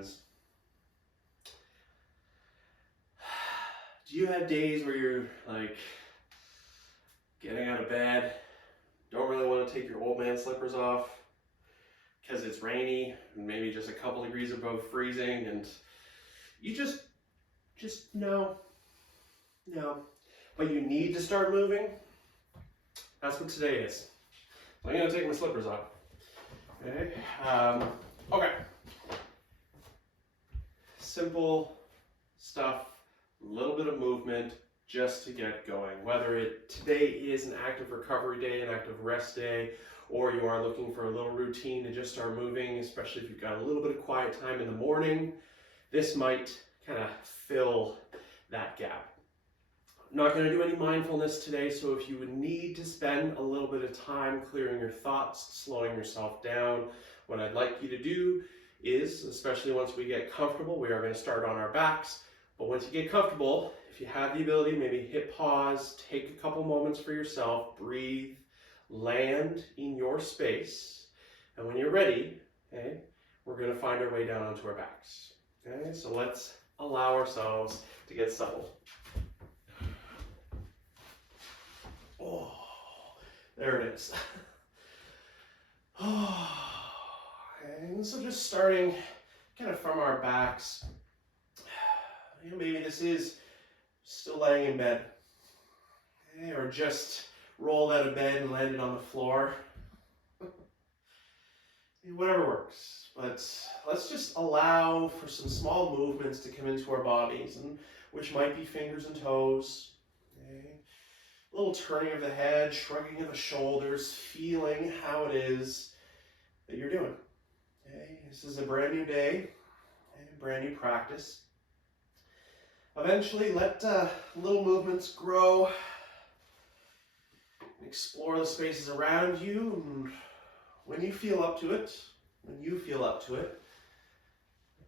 friends. Do you have days where you're like getting out of bed, don't really want to take your old man slippers off because it's rainy and maybe just a couple degrees above freezing, and you just no, but you need to start moving? That's what today is. So I'm going to take my slippers off. Okay. Okay. Simple stuff, a little bit of movement just to get going. Whether today is an active recovery day, an active rest day, or you are looking for a little routine to just start moving, especially if you've got a little bit of quiet time in the morning, this might kind of fill that gap. I'm not going to do any mindfulness today, so if you would need to spend a little bit of time clearing your thoughts, slowing yourself down, what I'd like you to do is, especially once we get comfortable, we are going to start on our backs, but once you get comfortable, if you have the ability, maybe hit pause, take a couple moments for yourself, breathe, land in your space, and when you're ready, okay, we're going to find our way down onto our backs. Okay, so let's allow ourselves to get settled. Oh, there it is. And so just starting kind of from our backs, maybe this is still laying in bed, okay, or just rolled out of bed and landed on the floor. Whatever works, but let's just allow for some small movements to come into our bodies, and which might be fingers and toes. Okay. A little turning of the head, shrugging of the shoulders, feeling how it is that you're doing. Okay. This is a brand new day, okay, brand new practice. Eventually, let little movements grow. Explore the spaces around you, and when you feel up to it,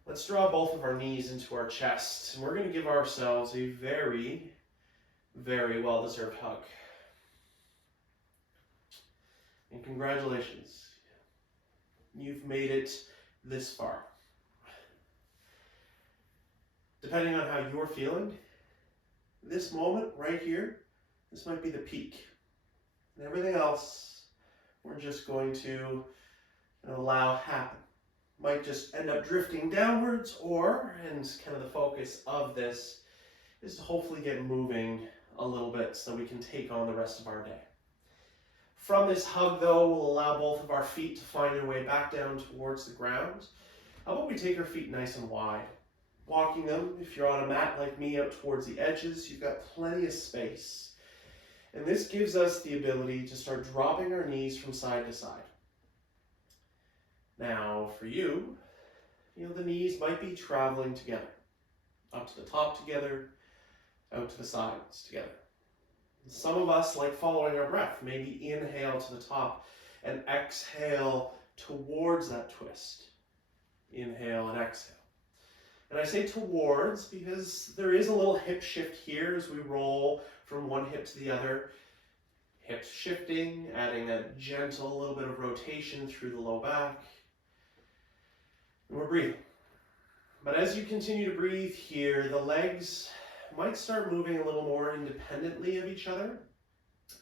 let's draw both of our knees into our chest, and we're going to give ourselves a very, very well-deserved hug. And congratulations, you've made it this far. Depending on how you're feeling, this moment right here, this might be the peak. And everything else, we're just going to allow happen. Might just end up drifting downwards, or, and kind of the focus of this is to hopefully get moving a little bit so that we can take on the rest of our day. From this hug though, we'll allow both of our feet to find their way back down towards the ground. How about we take our feet nice and wide? Walking them, if you're on a mat like me, out towards the edges, you've got plenty of space. And this gives us the ability to start dropping our knees from side to side. Now, for you, the knees might be traveling together. Up to the top together, out to the sides together. Some of us like following our breath. Maybe inhale to the top and exhale towards that twist. Inhale and exhale. And I say towards because there is a little hip shift here as we roll from one hip to the other. Hips shifting, adding a gentle little bit of rotation through the low back. And we're breathing. But as you continue to breathe here, the legs might start moving a little more independently of each other.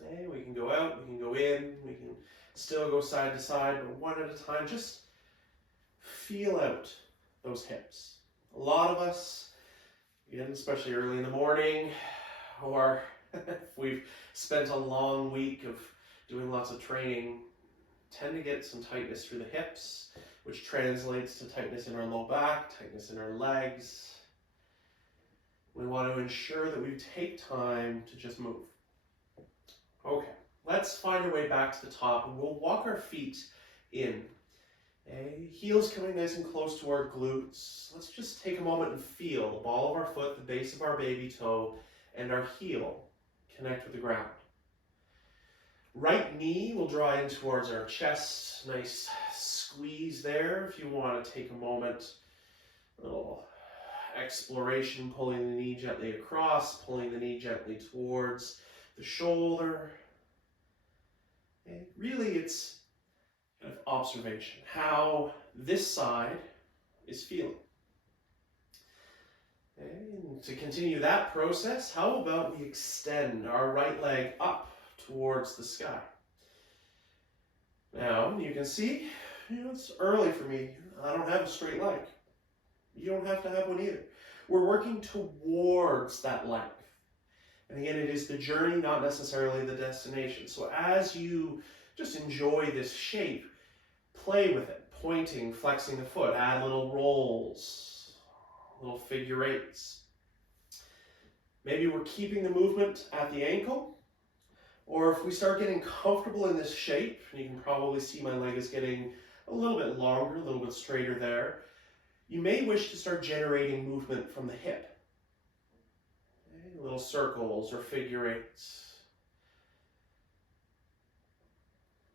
Okay, we can go out, we can go in, we can still go side to side, but one at a time. Just feel out those hips. A lot of us, again, especially early in the morning, or if we've spent a long week of doing lots of training, tend to get some tightness through the hips, which translates to tightness in our low back, tightness in our legs. We want to ensure that we take time to just move. Okay, let's find our way back to the top, and we'll walk our feet in. Okay, heels coming nice and close to our glutes. Let's just take a moment and feel the ball of our foot, the base of our baby toe, and our heel connect with the ground. Right knee will draw in towards our chest. Nice squeeze there. If you want to take a moment, a little exploration, pulling the knee gently across, pulling the knee gently towards the shoulder. Okay. Really, it's kind of observation, how this side is feeling. Okay, and to continue that process, how about we extend our right leg up towards the sky? Now, you can see, it's early for me. I don't have a straight leg. You don't have to have one either. We're working towards that length. And again, it is the journey, not necessarily the destination. So as you just enjoy this shape, play with it, pointing, flexing the foot, add little rolls, little figure eights. Maybe we're keeping the movement at the ankle, or if we start getting comfortable in this shape, and you can probably see my leg is getting a little bit longer, a little bit straighter there, you may wish to start generating movement from the hip. Okay, little circles or figure eights.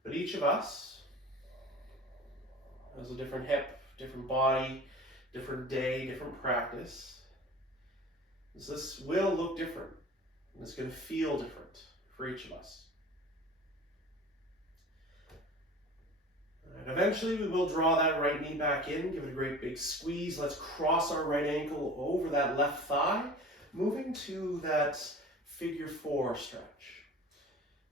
But each of us has a different hip, different body, different day, different practice. So this will look different, and it's going to feel different for each of us. And eventually we will draw that right knee back in, give it a great big squeeze. Let's cross our right ankle over that left thigh, moving to that figure four stretch.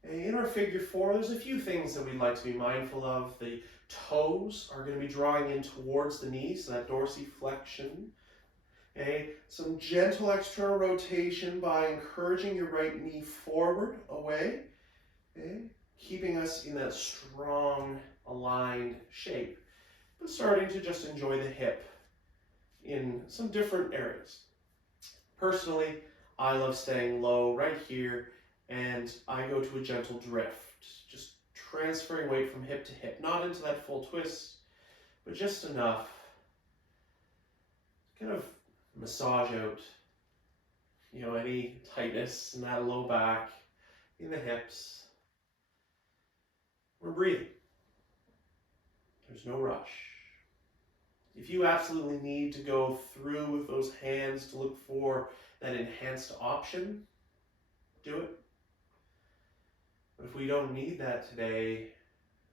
In our figure four, there's a few things that we'd like to be mindful of. The toes are going to be drawing in towards the knees, so that dorsiflexion. Okay, some gentle external rotation by encouraging your right knee forward, away. Okay, keeping us in that strong, aligned shape, but starting to just enjoy the hip in some different areas. Personally, I love staying low right here, and I go to a gentle drift, just transferring weight from hip to hip, not into that full twist, but just enough to kind of massage out, any tightness in that low back, in the hips. We're breathing. There's no rush. If you absolutely need to go through with those hands to look for that enhanced option, do it. But if we don't need that today,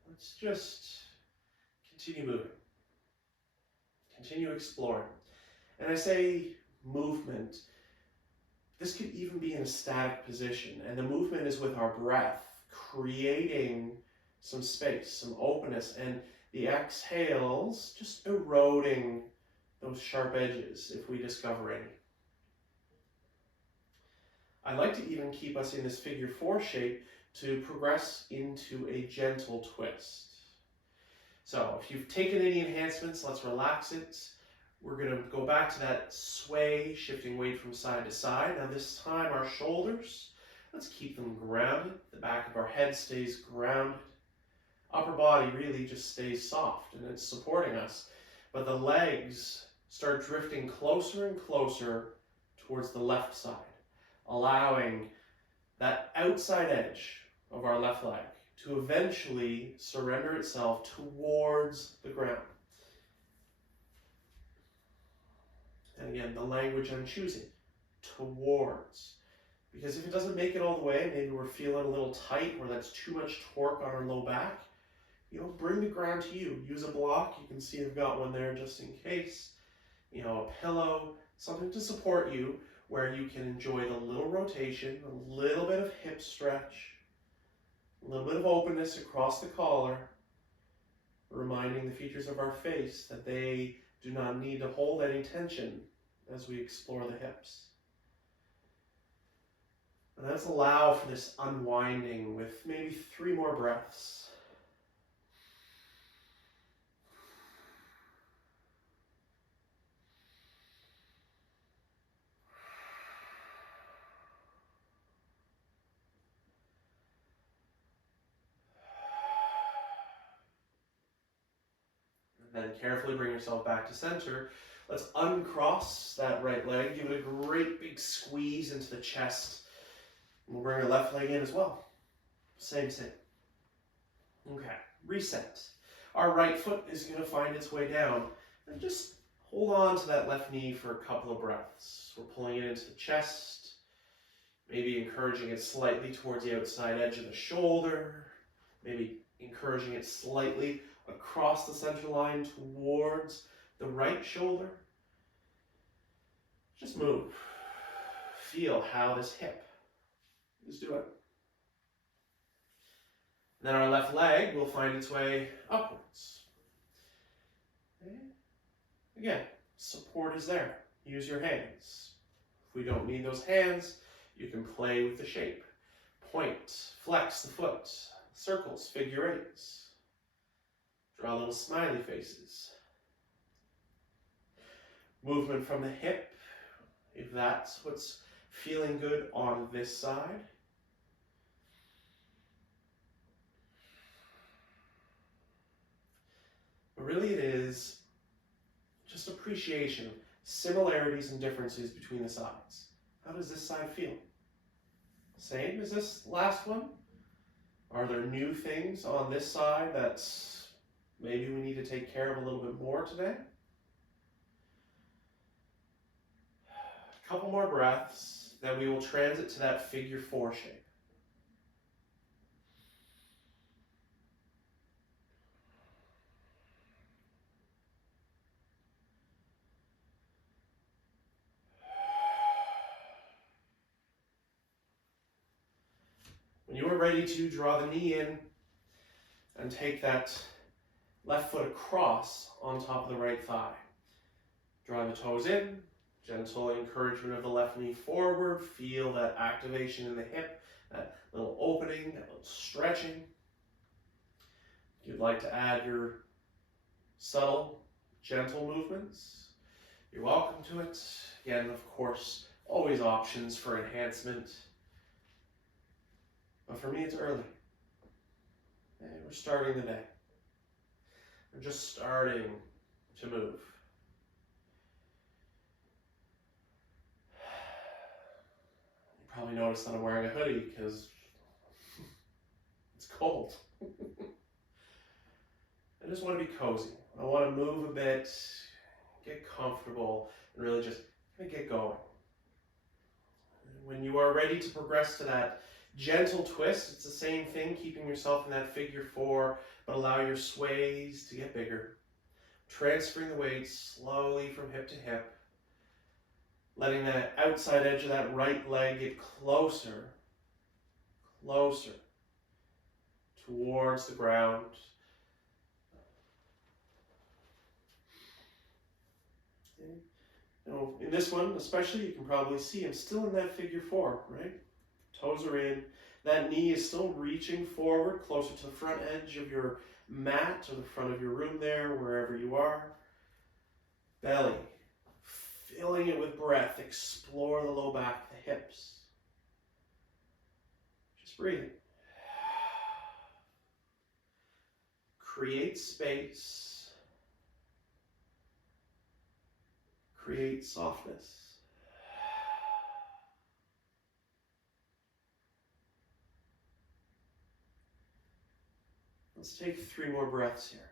let's just continue moving. Continue exploring. And I say movement. This could even be in a static position, and the movement is with our breath, creating some space, some openness, and the exhales just eroding those sharp edges if we discover any. I like to even keep us in this figure four shape to progress into a gentle twist. So if you've taken any enhancements, let's relax it. We're going to go back to that sway, shifting weight from side to side. Now this time our shoulders, let's keep them grounded. The back of our head stays grounded. Upper body really just stays soft and it's supporting us. But the legs start drifting closer and closer towards the left side, allowing that outside edge of our left leg to eventually surrender itself towards the ground. And again, the language I'm choosing, towards. Because if it doesn't make it all the way, maybe we're feeling a little tight or that's too much torque on our low back, bring the ground to you. Use a block. You can see I've got one there just in case. A pillow, something to support you where you can enjoy the little rotation, a little bit of hip stretch, a little bit of openness across the collar, reminding the features of our face that they do not need to hold any tension as we explore the hips. And let's allow for this unwinding with maybe 3 more breaths. And then carefully bring yourself back to center. Let's uncross that right leg. Give it a great big squeeze into the chest. We'll bring our left leg in as well. Same. Okay, reset. Our right foot is going to find its way down. And just hold on to that left knee for a couple of breaths. We're pulling it into the chest. Maybe encouraging it slightly towards the outside edge of the shoulder. Maybe encouraging it slightly across the center line towards the right shoulder. Just move. Feel how this hip is doing. Then our left leg will find its way upwards. Okay. Again, support is there. Use your hands. If we don't need those hands, you can play with the shape. Point, flex the foot, circles, figure eights. Draw little smiley faces. Movement from the hip, if that's what's feeling good on this side. But really it is just appreciation of similarities and differences between the sides. How does this side feel? Same as this last one? Are there new things on this side that maybe we need to take care of a little bit more today? A couple more breaths, then we will transit to that figure four shape. When you are ready to draw the knee in and take that left foot across on top of the right thigh. Draw the toes in, gentle encouragement of the left knee forward. Feel that activation in the hip, that little opening, that little stretching. If you'd like to add your subtle, gentle movements, you're welcome to it. Again, of course, always options for enhancement. But for me, it's early. And we're starting the day. We're just starting to move. You probably noticed that I'm wearing a hoodie because it's cold. I just want to be cozy. I want to move a bit, get comfortable, and really just kind of get going. When you are ready to progress to that gentle twist, it's the same thing, keeping yourself in that figure four, but allow your sways to get bigger. Transferring the weight slowly from hip to hip. Letting that outside edge of that right leg get closer, closer towards the ground. Okay. Now, in this one especially, you can probably see I'm still in that figure four, right? Toes are in. That knee is still reaching forward, closer to the front edge of your mat or the front of your room there, wherever you are. Belly, filling it with breath. Explore the low back, the hips. Just breathing. Create space. Create softness. Let's take 3 more breaths here.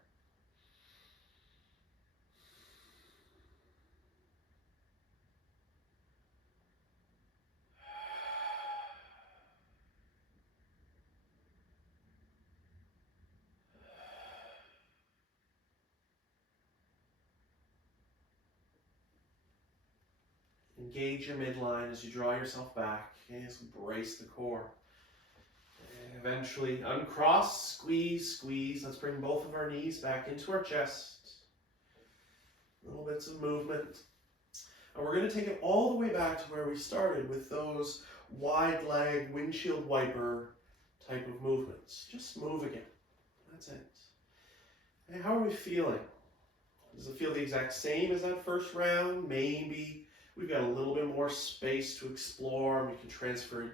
Engage your midline as you draw yourself back. Okay, so brace the core. And eventually uncross, squeeze, squeeze. Let's bring both of our knees back into our chest. Little bits of movement. And we're going to take it all the way back to where we started with those wide leg, windshield wiper type of movements. Just move again. That's it. And how are we feeling? Does it feel the exact same as that first round? Maybe. We've got a little bit more space to explore, and we can transfer a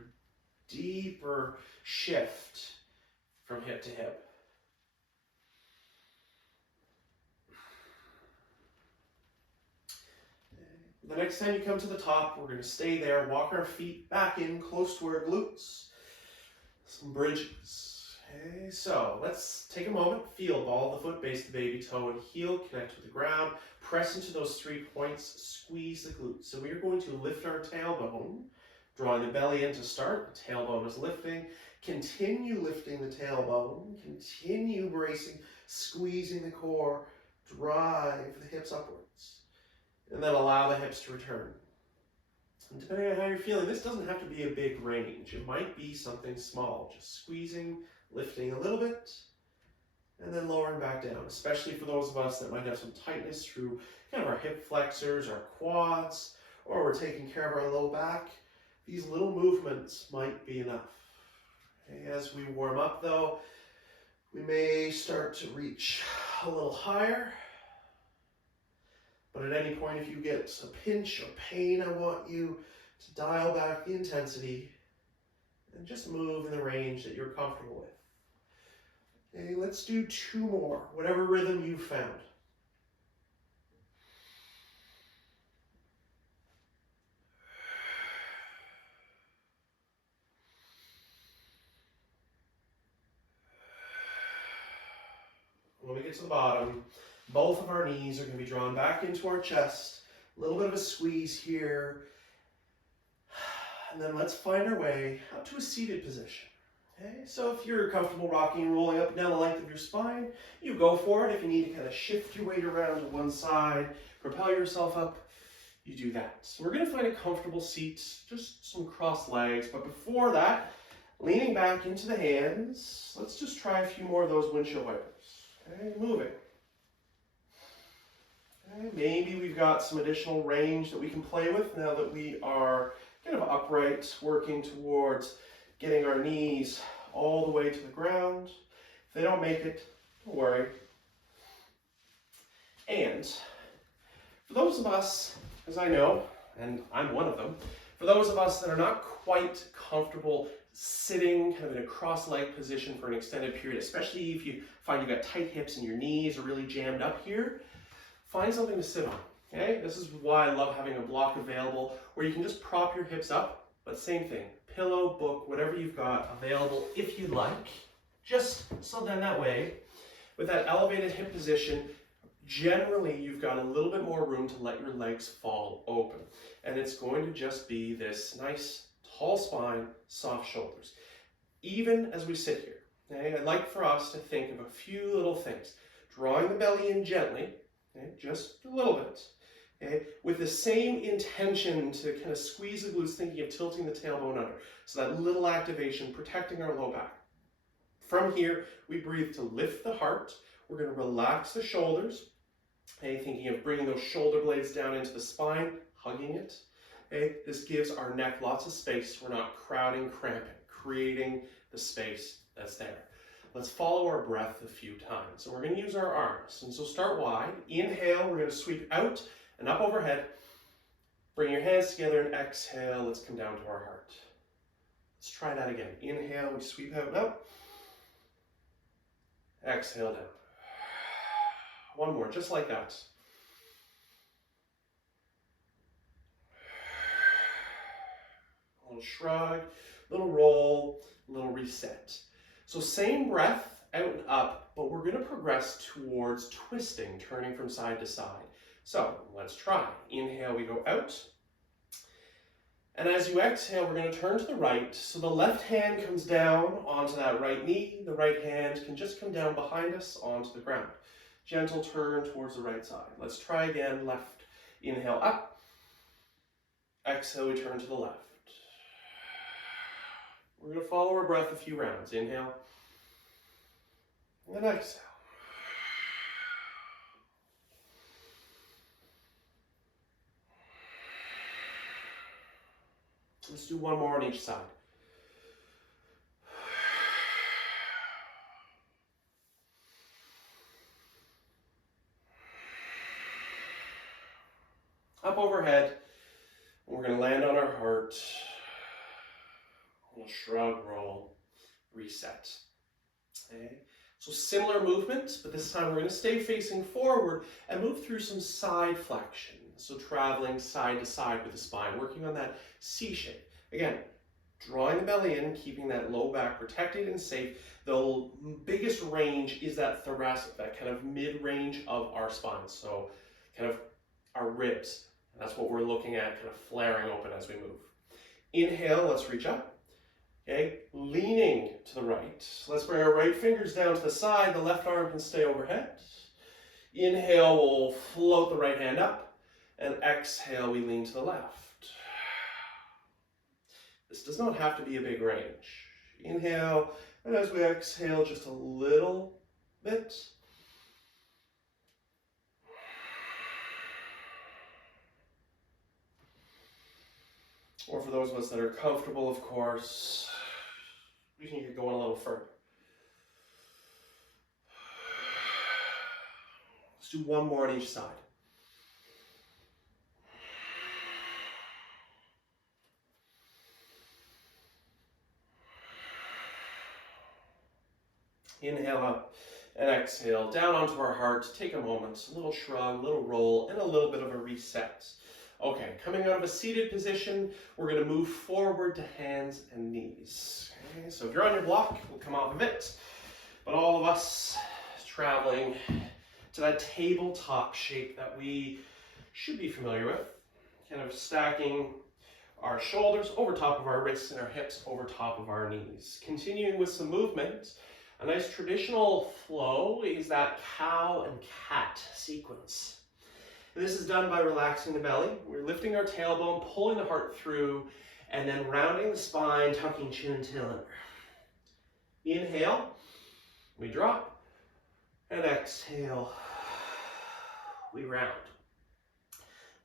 deeper shift from hip to hip. The next time you come to the top, we're going to stay there, walk our feet back in close to our glutes. Some bridges. Okay, so let's take a moment, feel ball of the foot, base the baby toe and heel, connect with the ground, press into those 3 points, squeeze the glutes. So we are going to lift our tailbone, drawing the belly in to start, the tailbone is lifting, continue lifting the tailbone, continue bracing, squeezing the core, drive the hips upwards, and then allow the hips to return. And depending on how you're feeling, this doesn't have to be a big range. It might be something small, just squeezing, lifting a little bit, and then lowering back down, especially for those of us that might have some tightness through kind of our hip flexors, our quads, or we're taking care of our low back. These little movements might be enough. Okay, as we warm up though, we may start to reach a little higher. But at any point, if you get a pinch or pain, I want you to dial back the intensity and just move in the range that you're comfortable with. Okay, let's do 2 more, whatever rhythm you found. When we get to the bottom, both of our knees are going to be drawn back into our chest. A little bit of a squeeze here. And then let's find our way up to a seated position. Okay, so if you're comfortable rocking and rolling up and down the length of your spine, you go for it. If you need to kind of shift your weight around to one side, propel yourself up, you do that. So we're going to find a comfortable seat, just some crossed legs. But before that, leaning back into the hands, let's just try a few more of those windshield wipers. Okay, moving. Okay, maybe we've got some additional range that we can play with now that we are kind of upright, working towards getting our knees all the way to the ground. If they don't make it, don't worry. And for those of us, as I know, and I'm one of them, for those of us that are not quite comfortable sitting kind of in a cross-leg position for an extended period, especially if you find you've got tight hips and your knees are really jammed up here, find something to sit on. Okay? This is why I love having a block available where you can just prop your hips up, but same thing, pillow, book, whatever you've got available if you'd like, just so then that way, with that elevated hip position, generally you've got a little bit more room to let your legs fall open. And it's going to just be this nice tall spine, soft shoulders. Even as we sit here, okay, I'd like for us to think of a few little things. Drawing the belly in gently, okay, just a little bit, okay, with the same intention to kind of squeeze the glutes, thinking of tilting the tailbone under. So that little activation, protecting our low back. From here, we breathe to lift the heart. We're going to relax the shoulders, okay, thinking of bringing those shoulder blades down into the spine, hugging it. Okay, this gives our neck lots of space. We're not crowding, cramping, creating the space that's there. Let's follow our breath a few times. So we're going to use our arms. And so start wide. Inhale, we're going to sweep out and up overhead. Bring your hands together and exhale. Let's come down to our heart. Let's try that again. Inhale, we sweep out and up. Exhale down. One more, just like that. A little shrug, little roll, little reset. So same breath, out and up, but we're going to progress towards twisting, turning from side to side. So let's try. Inhale, we go out. And as you exhale, we're going to turn to the right. So the left hand comes down onto that right knee. The right hand can just come down behind us onto the ground. Gentle turn towards the right side. Let's try again. Left. Inhale, up. Exhale, we turn to the left. We're going to follow our breath a few rounds. Inhale. And exhale. Let's do one more on each side. Up overhead. We're going to land on our heart. We'll shrug, roll, reset. Okay. So similar movement, but this time we're going to stay facing forward and move through some side flexion. So traveling side to side with the spine, working on that C shape. Again, drawing the belly in, keeping that low back protected and safe. The biggest range is that thoracic, that kind of mid-range of our spine. So kind of our ribs. That's what we're looking at, kind of flaring open as we move. Inhale, let's reach up. Okay, leaning to the right. Let's bring our right fingers down to the side. The left arm can stay overhead. Inhale, we'll float the right hand up. And exhale, we lean to the left. This does not have to be a big range. Inhale, and as we exhale, just a little bit. Or for those of us that are comfortable, of course, we can get going a little further. Let's do one more on each side. Inhale up and exhale down onto our heart. Take a moment, a little shrug, a little roll, and a little bit of a reset. Okay, coming out of a seated position, we're going to move forward to hands and knees. Okay, so if you're on your block, we'll come off of it. But all of us traveling to that tabletop shape that we should be familiar with, kind of stacking our shoulders over top of our wrists and our hips over top of our knees. Continuing with some movement. A nice traditional flow is that cow and cat sequence. And this is done by relaxing the belly. We're lifting our tailbone, pulling the heart through, and then rounding the spine, tucking chin and tail under. Inhale, we drop, and exhale, we round.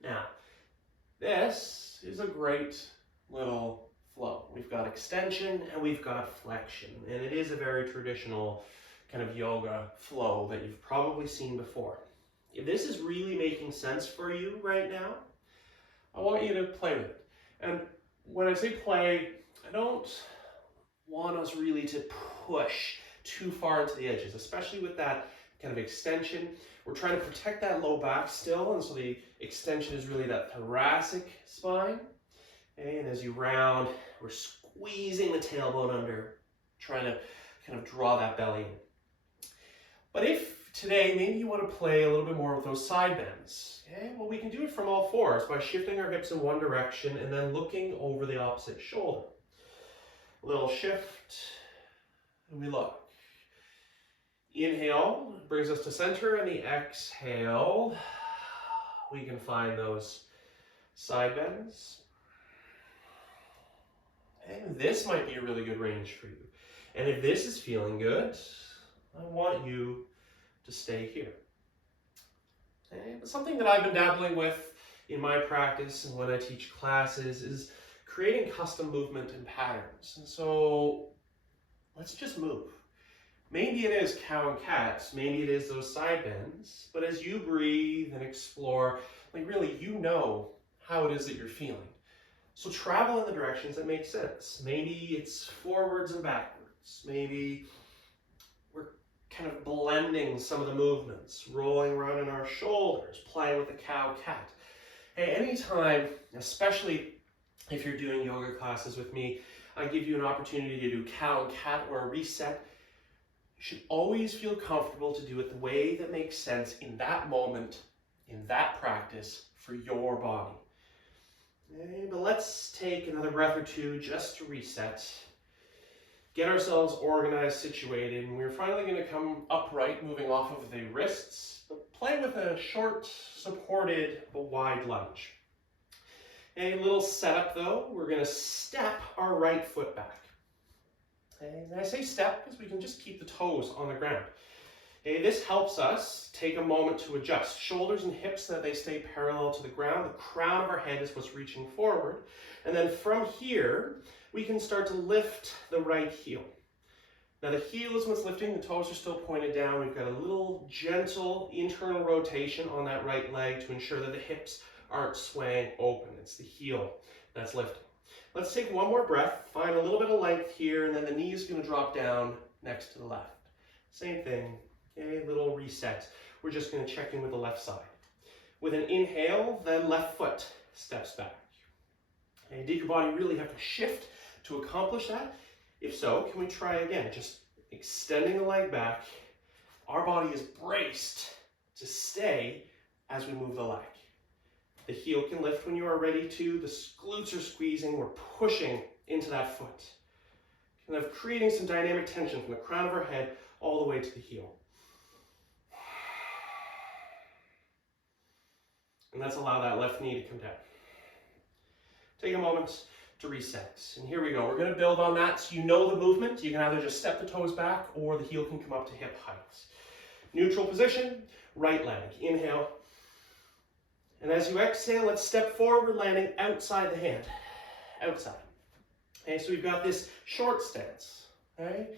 Now, this is a great little flow. We've got extension and we've got flexion, and it is a very traditional kind of yoga flow that you've probably seen before. If this is really making sense for you right now, I want you to play with it. And when I say play, I don't want us really to push too far into the edges, especially with that kind of extension. We're trying to protect that low back still, and so the extension is really that thoracic spine. And as you round, we're squeezing the tailbone under, trying to kind of draw that belly in. But if today maybe you want to play a little bit more with those side bends, okay, well, we can do it from all fours by shifting our hips in one direction and then looking over the opposite shoulder. A little shift, and we look. Inhale brings us to center, and the exhale, we can find those side bends. And this might be a really good range for you. And if this is feeling good, I want you to stay here. And something that I've been dabbling with in my practice and when I teach classes is creating custom movement and patterns. And so let's just move. Maybe it is cow and cats, maybe it is those side bends, but as you breathe and explore, like really you know how it is that you're feeling. So travel in the directions that make sense. Maybe it's forwards and backwards. Maybe we're kind of blending some of the movements, rolling around in our shoulders, playing with the cow-cat. Hey, anytime, especially if you're doing yoga classes with me, I give you an opportunity to do cow and cat or a reset. You should always feel comfortable to do it the way that makes sense in that moment, in that practice, for your body. Okay, but let's take another breath or two just to reset. Get ourselves organized, situated, and we're finally going to come upright, moving off of the wrists. But play with a short, supported, but wide lunge. A little setup though, we're going to step our right foot back. And I say step because we can just keep the toes on the ground. Okay, this helps us take a moment to adjust. Shoulders and hips, that they stay parallel to the ground. The crown of our head is what's reaching forward. And then from here, we can start to lift the right heel. Now the heel is what's lifting, the toes are still pointed down. We've got a little gentle internal rotation on that right leg to ensure that the hips aren't swaying open. It's the heel that's lifting. Let's take one more breath, find a little bit of length here, and then the knee is going to drop down next to the left. Same thing. Okay, little reset. We're just going to check in with the left side. With an inhale, then left foot steps back. Okay, did your body really have to shift to accomplish that? If so, can we try again? Just extending the leg back. Our body is braced to stay as we move the leg. The heel can lift when you are ready to. The glutes are squeezing. We're pushing into that foot. Kind of creating some dynamic tension from the crown of our head all the way to the heel. And let's allow that left knee to come down. Take a moment to reset. And here we go. We're going to build on that so you know the movement. You can either just step the toes back or the heel can come up to hip height. Neutral position, right leg. Inhale. And as you exhale, let's step forward, landing outside the hand. Outside. Okay, so we've got this short stance. Okay?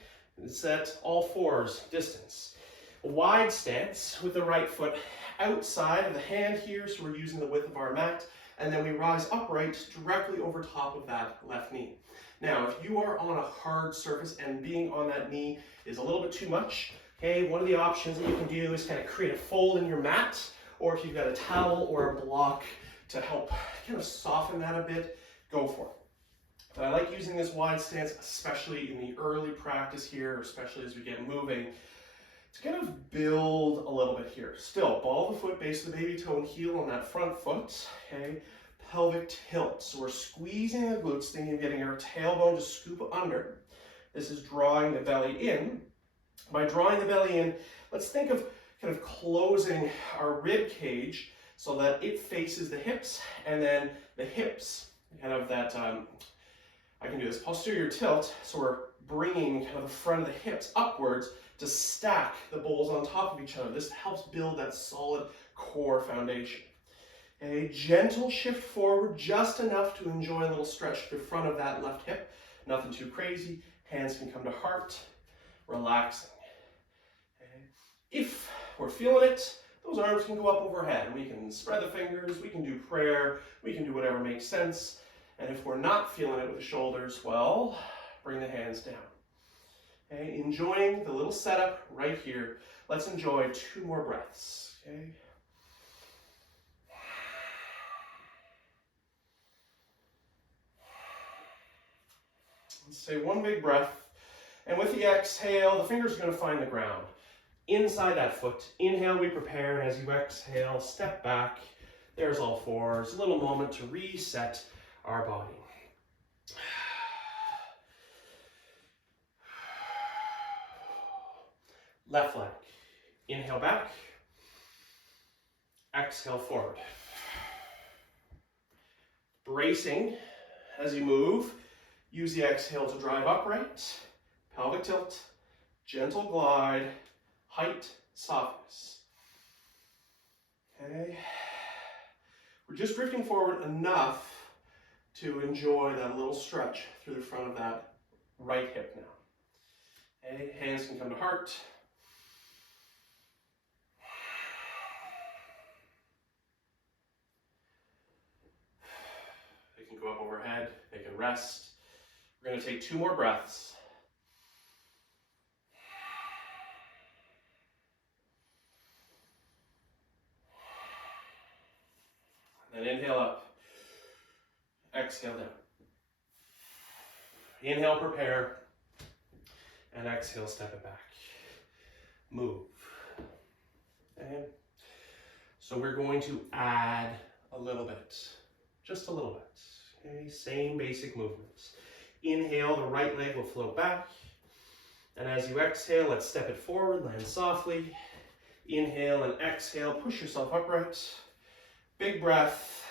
It's at all fours distance. A wide stance with the right foot outside of the hand here, so we're using the width of our mat, and then we rise upright directly over top of that left knee. Now, if you are on a hard surface and being on that knee is a little bit too much, okay, one of the options that you can do is kind of create a fold in your mat, or if you've got a towel or a block to help kind of soften that a bit, go for it. But I like using this wide stance, especially in the early practice here, especially as we get moving, to kind of build a little bit here. Still, ball of the foot, base of the baby toe and heel on that front foot, okay? Pelvic tilt. So we're squeezing the glutes, thinking of getting our tailbone to scoop under. This is drawing the belly in. By drawing the belly in, let's think of kind of closing our rib cage so that it faces the hips, and then the hips, kind of that, I can do this, posterior tilt, so we're bringing kind of the front of the hips upwards to stack the bowls on top of each other. This helps build that solid core foundation. A gentle shift forward, just enough to enjoy a little stretch to the front of that left hip. Nothing too crazy. Hands can come to heart, relaxing. Okay. If we're feeling it, those arms can go up overhead. We can spread the fingers, we can do prayer, we can do whatever makes sense. And if we're not feeling it with the shoulders, well, bring the hands down. Okay, enjoying the little setup right here. Let's enjoy 2 more breaths. Okay. Let's take 1 big breath. And with the exhale, the fingers are going to find the ground. Inside that foot. Inhale, we prepare. And as you exhale, step back. There's all fours. A little moment to reset our body. Left leg. Inhale back. Exhale forward. Bracing as you move. Use the exhale to drive upright. Pelvic tilt. Gentle glide. Height, softness. Okay. We're just drifting forward enough to enjoy that little stretch through the front of that right hip now. Okay. Hands can come to heart. They can go up overhead. They can rest. We're going to take 2 more breaths. And inhale up. Exhale down. Inhale, prepare. And exhale, step it back. Move. Okay. So we're going to add a little bit. Just a little bit. Okay. Same basic movements. Inhale, the right leg will float back. And as you exhale, let's step it forward, land softly. Inhale and exhale, push yourself upright. Big breath.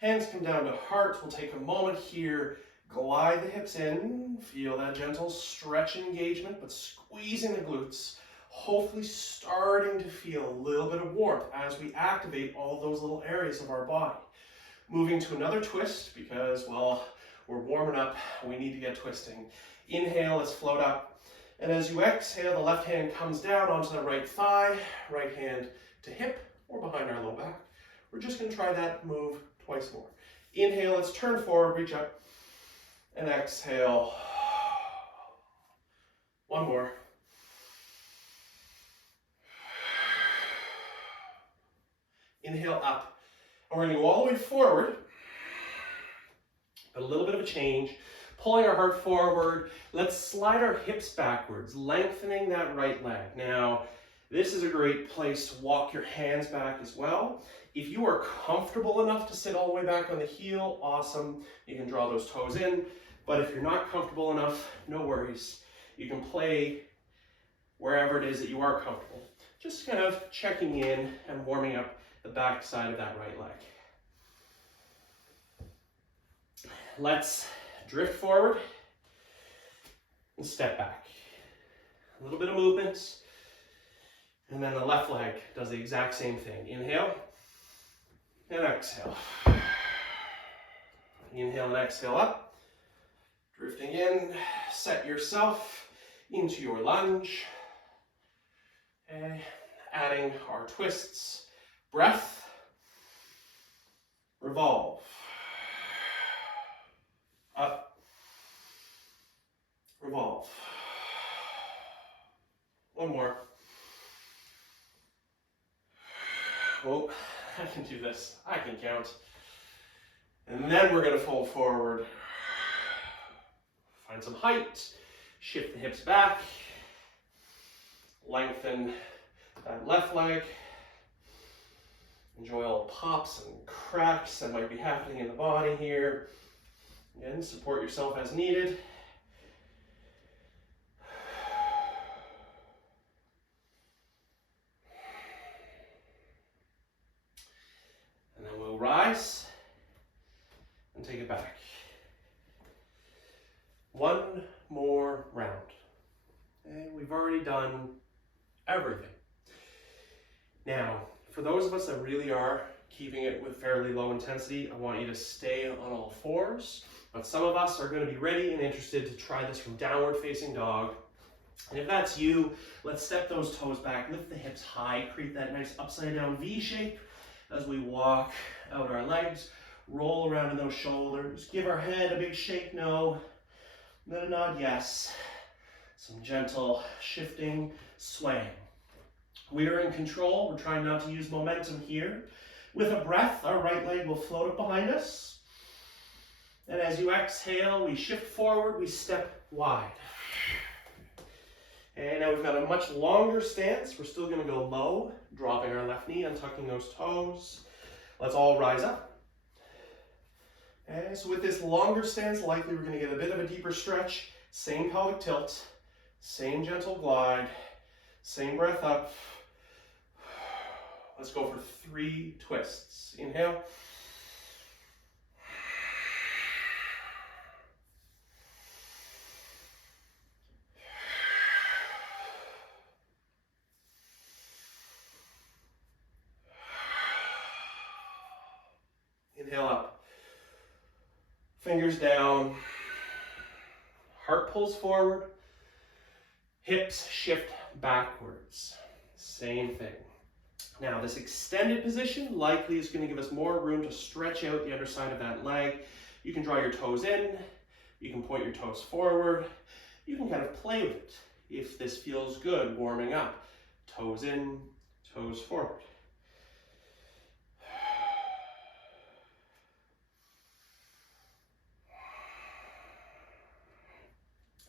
Hands come down to heart. We'll take a moment here. Glide the hips in. Feel that gentle stretch and engagement, but squeezing the glutes. Hopefully starting to feel a little bit of warmth as we activate all those little areas of our body. Moving to another twist because, well, we're warming up. We need to get twisting. Inhale, let's float up. And as you exhale, the left hand comes down onto the right thigh, right hand to hip or behind our low back. We're just going to try that move twice more. Inhale, let's turn forward, reach up, and exhale. 1 more. Inhale up. And we're going to go all the way forward, but a little bit of a change. Pulling our heart forward. Let's slide our hips backwards, lengthening that right leg. Now, this is a great place to walk your hands back as well. If you are comfortable enough to sit all the way back on the heel, awesome. You can draw those toes in. But if you're not comfortable enough, no worries. You can play wherever it is that you are comfortable. Just kind of checking in and warming up the back side of that right leg. Let's drift forward and step back. A little bit of movement. And then the left leg does the exact same thing. Inhale and exhale. Inhale and exhale up. Drifting in, set yourself into your lunge. Okay. Adding our twists. Breath. Revolve. Up. Revolve. One more. Oh, I can do this. I can count. And then we're going to fold forward. Find some height. Shift the hips back. Lengthen that left leg. Enjoy all the pops and cracks that might be happening in the body here. Again, support yourself as needed. And then we'll rise and take it back. One more round. And we've already done everything. Now, for those of us that really are keeping it with fairly low intensity, I want you to stay on all fours. But some of us are going to be ready and interested to try this from downward facing dog. And if that's you, let's step those toes back, lift the hips high, create that nice upside down V shape as we walk out our legs, roll around in those shoulders, give our head a big shake no, then a nod yes, some gentle shifting swaying. We are in control. We're trying not to use momentum here. With a breath, our right leg will float up behind us. And as you exhale, we shift forward, we step wide. And now we've got a much longer stance. We're still going to go low, dropping our left knee, untucking those toes. Let's all rise up. And so with this longer stance, likely we're going to get a bit of a deeper stretch. Same pelvic tilt, same gentle glide, same breath up. Let's go for 3 twists. Inhale. Inhale up. Fingers down. Heart pulls forward. Hips shift backwards. Same thing. Now, this extended position likely is going to give us more room to stretch out the underside of that leg. You can draw your toes in. You can point your toes forward. You can kind of play with it if this feels good, warming up. Toes in, toes forward.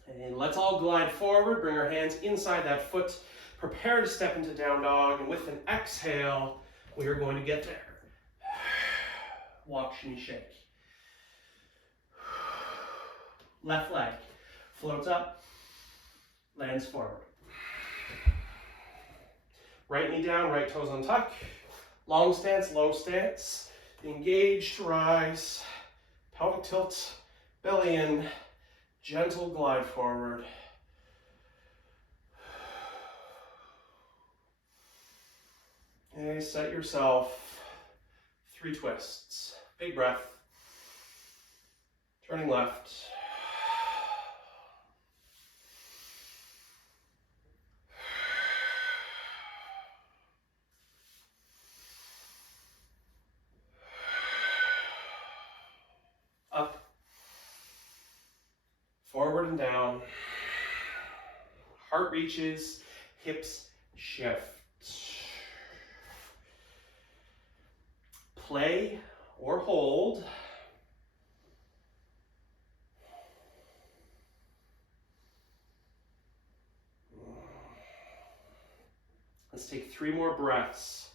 And let's all glide forward, bring our hands inside that foot, prepare to step into down dog, and with an exhale, we are going to get there. Walk, shimmy, shake. Left leg floats up, lands forward. Right knee down, right toes untuck. Long stance, low stance. Engaged, rise. Pelvic tilt, belly in. Gentle glide forward. Okay, set yourself 3 twists. Big breath. Turning left. Up. Forward and down. Heart reaches, hips shift. Play or hold. Let's take 3 more breaths.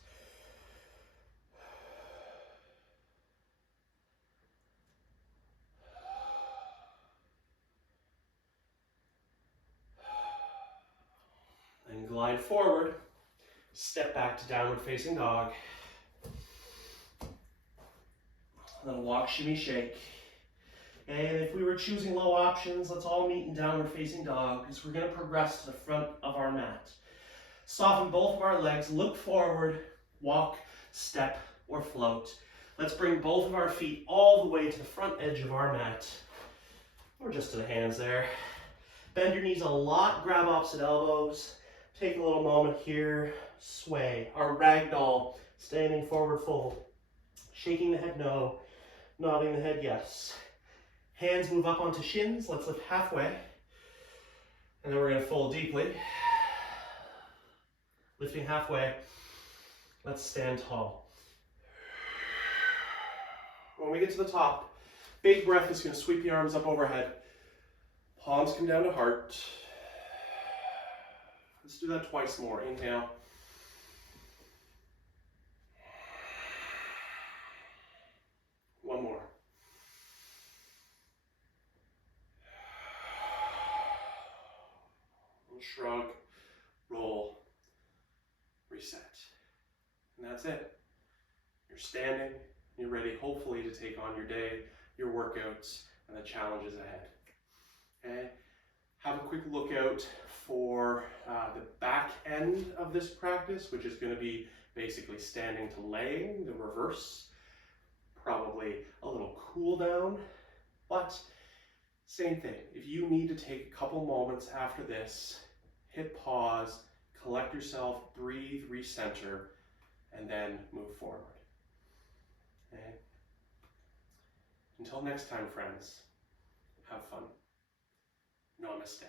And glide forward. Step back to downward facing dog. Then walk, shimmy, shake. And if we were choosing low options, let's all meet in downward facing dog because we're going to progress to the front of our mat. Soften both of our legs, look forward, walk, step, or float. Let's bring both of our feet all the way to the front edge of our mat, or just to the hands there. Bend your knees a lot, grab opposite elbows. Take a little moment here, sway. Our ragdoll, standing forward fold. Shaking the head no, nodding the head yes. Hands move up onto shins, let's lift halfway. And then we're gonna fold deeply. Lifting halfway, let's stand tall. When we get to the top, big breath is gonna sweep the arms up overhead. Palms come down to heart. Let's do that twice more. Inhale. One more. Shrug, roll, reset. And that's it. You're standing, you're ready hopefully to take on your day, your workouts, and the challenges ahead. Okay? Have a quick look out for the back end of this practice, which is going to be basically standing to laying, the reverse. Probably a little cool down, but same thing. If you need to take a couple moments after this, hit pause, collect yourself, breathe, recenter, and then move forward. Okay? Until next time, friends, have fun. Namaste.